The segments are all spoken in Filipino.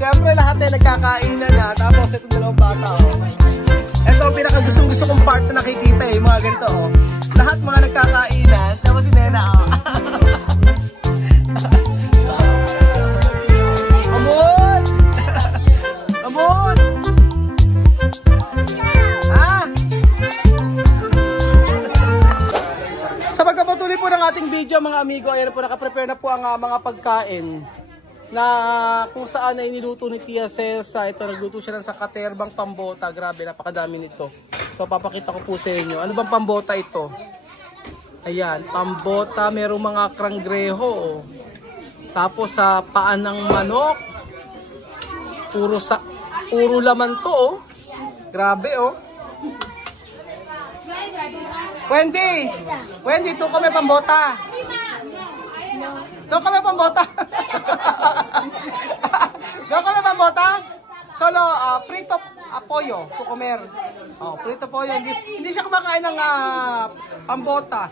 Siyempre lahat ay nagkakainan na. Tapos itong dalawang bata, oh. Ito ang pinakagustong-gusto kong part na nakikita eh, mga ganito, oh. Lahat mga nagkakainan, tapos si Nena, oh. Amon! Amon! Ah! Sa pagkapatuloy po ng ating video, mga amigo, ayan po, nakaprepare na po ang mga pagkain na kung saan ay niluto ni Tia Cesa. Ito, nagluto siya ng sa katerbang pambota. Grabe, napakadami nito. So, papakita ko po sa inyo. Ano bang pambota ito? Ayan, pambota. Merong mga krangreho. Oh. Tapos, sa paan ng manok. Puro laman to, oh. Grabe, oh. Wendy! Wendy, ito kami pambota. Doon kami pambota. Doon kami pambota. Solo, prito pollo, to comer. Oh, prito pollo. Hindi siya kumakain ng pambota.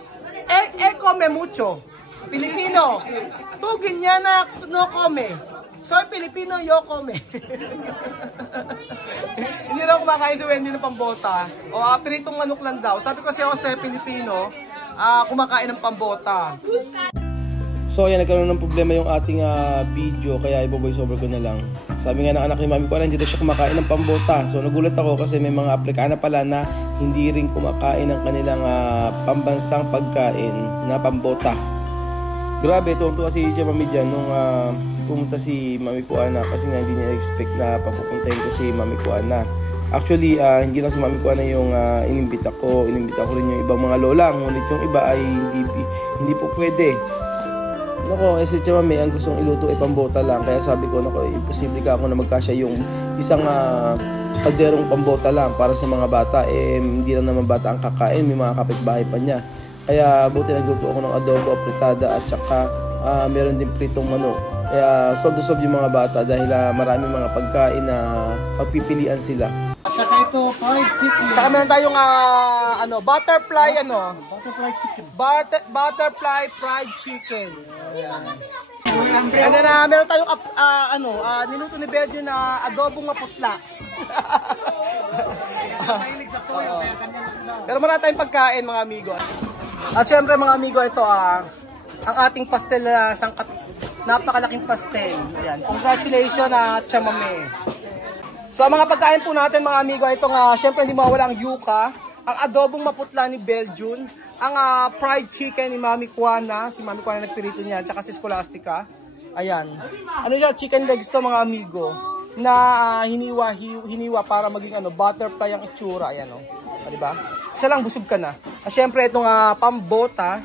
Come mucho. Pilipino. Tu ginyana no come. Soy Pilipino, yo come. Hindi raw kumakain si Wendy ng pambota. O, pritong manok lang daw. Sabi ko si Jose, Pilipino, kumakain ng pambota. So ayan, nagkaroon ng problema yung ating video, kaya i-voice over ko na lang. Sabi nga ng anak ni Mami ko, hindi daw siya kumakain ng pambota. So nagulat ako kasi may mga Aprikana pala na hindi rin kumakain ng kanilang pambansang pagkain na pambota. Grabe, tuwang-tuwa si Mami dyan nung pumunta si Mami Kuana kasi nga hindi niya expect na papupuntahin ko si Mami Kuana. Actually, hindi lang si Mami Kuana yung inimbita ko. Inimbita ko rin yung ibang mga lola. Ngunit yung iba ay hindi po pwede. Nako, si Mami ang gustong iluto ay pambota lang. Kaya sabi ko, nako, imposible ka ako na magkasya yung isang kalderong pambota lang para sa mga bata. Hindi lang naman bata ang kakain, may mga kapitbahay pa niya. Kaya buti nagluto ako ng adobo, apritada at saka meron din pritong manok. Kaya soldo-soldo yung mga bata dahil maraming mga pagkain na pagpipilian sila. At saka ito, fried chicken. Saka meron tayong butterfly Butterfly chicken. Butterfly fried chicken. And then meron tayong niluto ni Bedyo na adobong maputla. Pero marami tayong pagkain, mga amigo. At syempre, mga amigo, ito ang ating pastel na napakalaking pastel. Ayan. Congratulations Tia Mami. So ang mga pagkain po natin, mga amigo, ito nga, syempre hindi mawala ang yuca, ang adobong maputla ni Beljun, ang fried chicken ni Mami Kuana, si Mami Kuana nagpirito niya, tsaka si Scholastica. Ayan. Ano yan, chicken legs to, mga amigo, na hiniwa para maging butterfly ang itsura. Ayan, oh. Diba? Isa lang, busog ka na. At syempre itong pambota,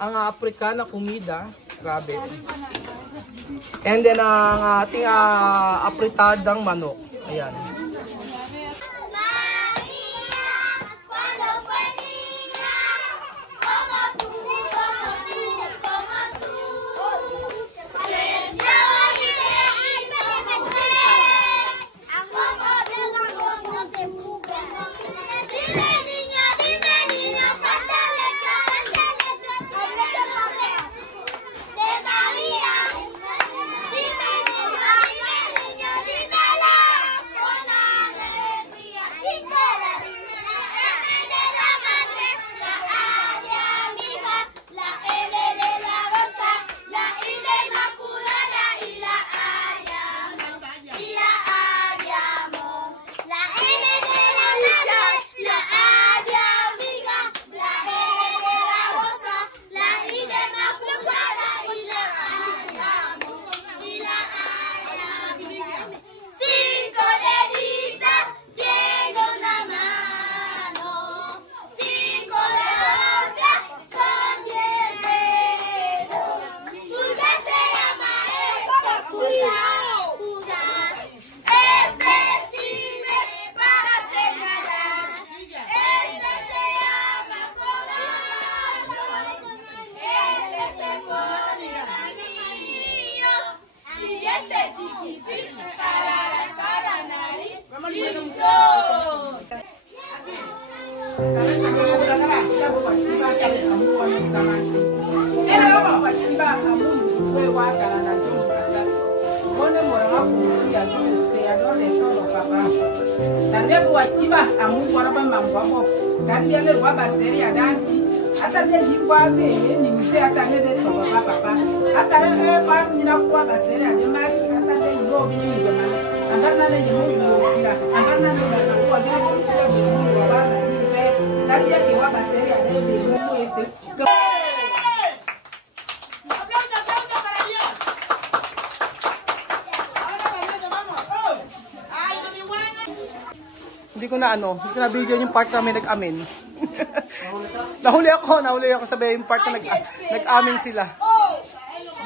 ang Africana kumida. Grabe. And then ang ating apritadang manok. Ayan. Hindi ko na video yung part na may nag-amin. nahuli ako sabi yung part na nag-amin sila.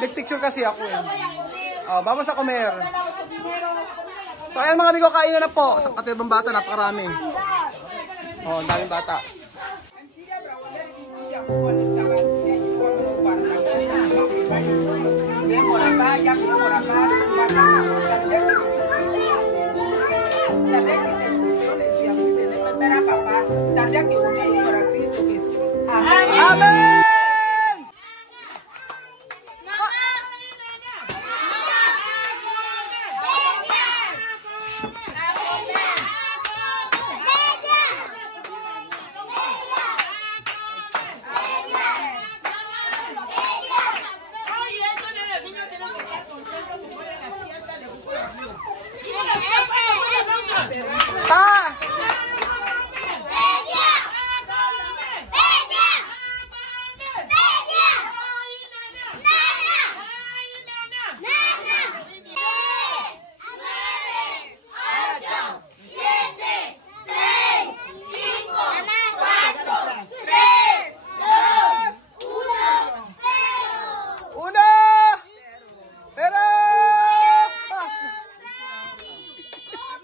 Nag-picture kasi ako eh. Oh, vamos a comer. So ayan mga amigo, kain na po. Sa katilbang bata, napakarami. Oh, ang daming bata. Amen!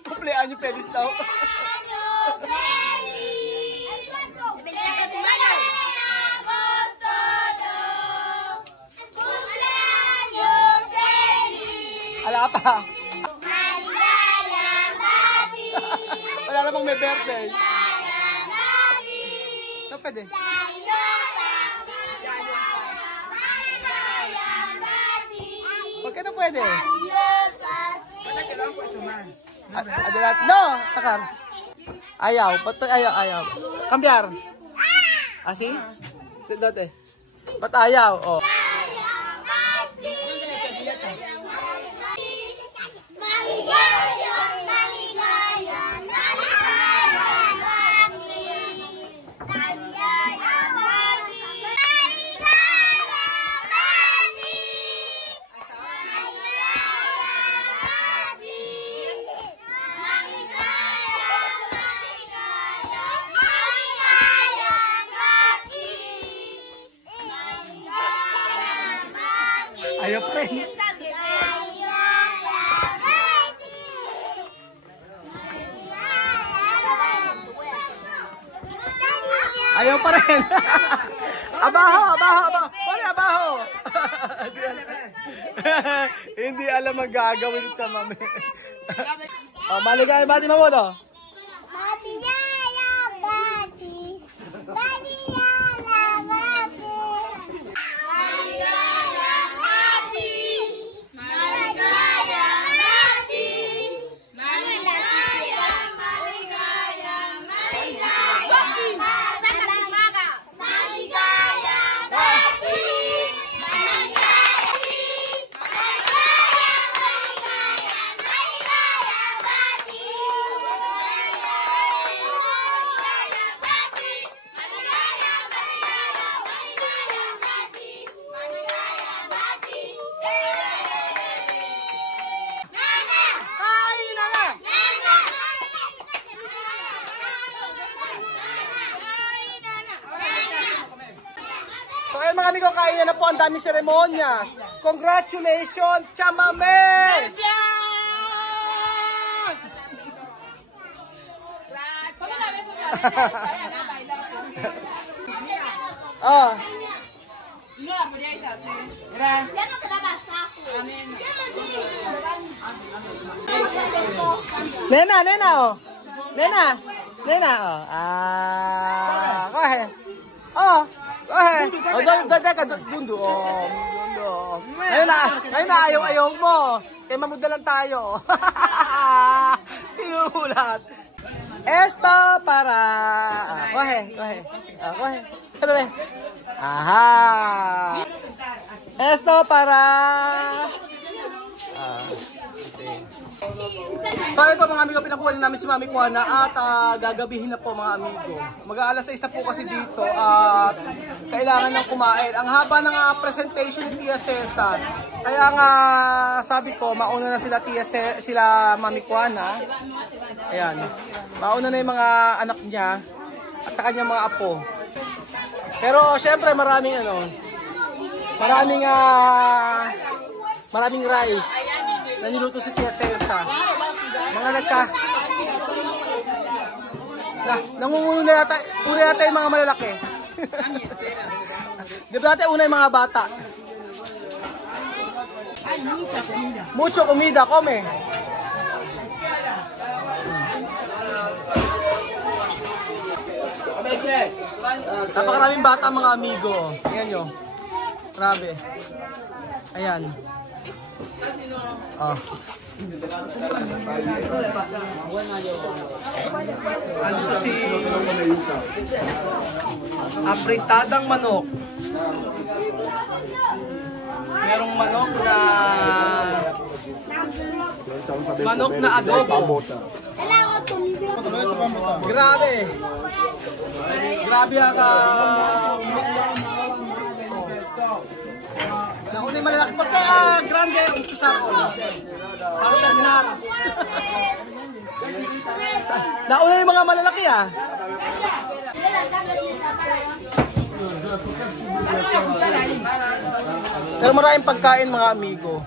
Kumpleanyo pedis daw. Ala pa. Wala namang may birthday. No, pwede. Huwag ka na pwede. Adalat. No! Takar. Ayaw. Ba't ayaw? Kambiar. Asi? Dati. Ba't ayaw? Oh. Ayaw pa rin. Ayaw pa rin. Abaho. Pare, abaho. Hindi alam ang gagawin sa mami. Oh, maligaya bati mo no? Maligaya bati. Maligaya bati. So ayun mga amigo, kain na po, ang daming seremonyas. Congratulations, chamame! Oh. Nena, oh. Nena, oh. Go ahead. Oh. Eh, dundo. Ngayon na ayaw mo. Kaya mamuda lang tayo. Sinulat. Esto para... Kohe. Kohe. Aha. Esto para... So ayun po mga amigo, pinakuha na namin si Mami Kuana at gagabihin na po mga amigo. Mag-aalas 6 na po kasi dito at kailangan ng kumain. Ang haba ng presentation ni Tia Cesa. Kaya nga sabi ko, mauna na sila Mami Kuana. Ayan. Mauna na yung mga anak niya at sa kanyang mga apo. Pero syempre maraming maraming rice na niluto si Tia Cesa. Mga nangungulo na yata, una yata yung mga malalaki. Di ba natin una yung mga bata? Mucho comida, come. Napakaraming bata mga amigo. Ayan nyo. Grabe. Ayan. Oh. Andito si apritadang manok. Merong manok na adobo. Grabe. Grabe ang nauna yung malalaki. Pagka grande ang umpisa ko. Para terminar. Nauna yung mga malalaki Pero maraming pagkain mga amigo.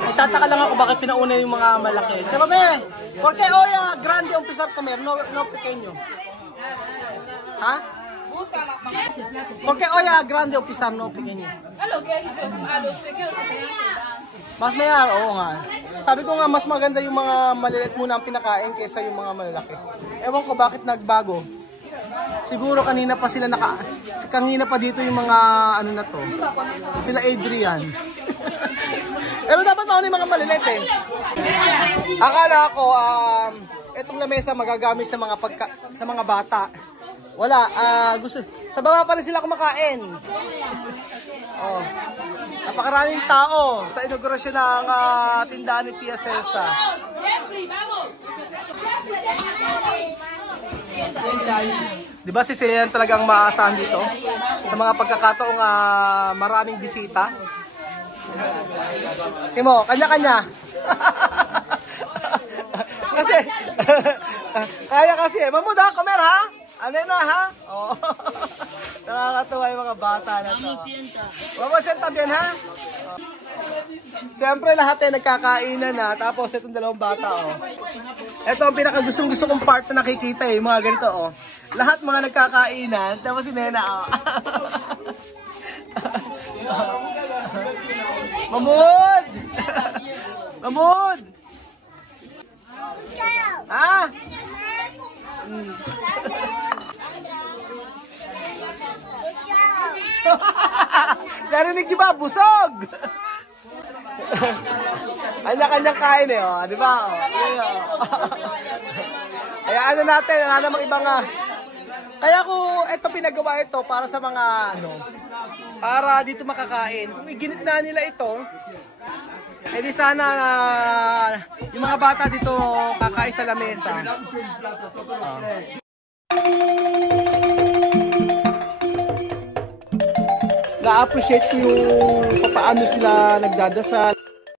Nagtataka lang ako bakit pinauna yung mga malaki. Sabi me, porque hoy grande umpisa comer, no pequeño. Ha? Porque hoy grande umpisa no pequeño. Mas mayar, oo nga. Sabi ko nga mas maganda yung mga maliliit muna ang pinakain kaysa yung mga malalaki. Ewan ko bakit nagbago. Siguro kanina pa dito yung mga na to. Sila Adrian. Pero dapat mauna yung mga maliliit Akala ko etong lamesa magagamit sa mga bata. Wala, gusto sa baba pa rin sila kumakain. Oh. Napakaraming tao sa inaugurasyon ng tindahan ni Tia Cesa. Diba si Sian talagang maasahan dito? Sa mga pagkakataong maraming bisita. Timo, kanya-kanya. Kasi, kaya kasi, mamuda, comer ha? Ano na ha? Oh. Nakakatuwa yung mga bata na to. Vamos a también ha? Siyempre lahat nagkakainan na. Tapos itong dalawang bata Ito ang pinakagustong-gusto kong part na nakikita mga ganito Lahat mga nagkakainan. Tapos si Nena Mamud! Mamud! Ha? Narinig niyo ba? Busog! Kanya-kanyang kain di ba? Kaya natin, namang ibang kaya ko ito pinagawa ito para sa mga para dito makakain. Kung iginit na nila ito, edi sana yung mga bata dito kakain sa lamesa. Na-appreciate ko yung paano sila nagdadasal.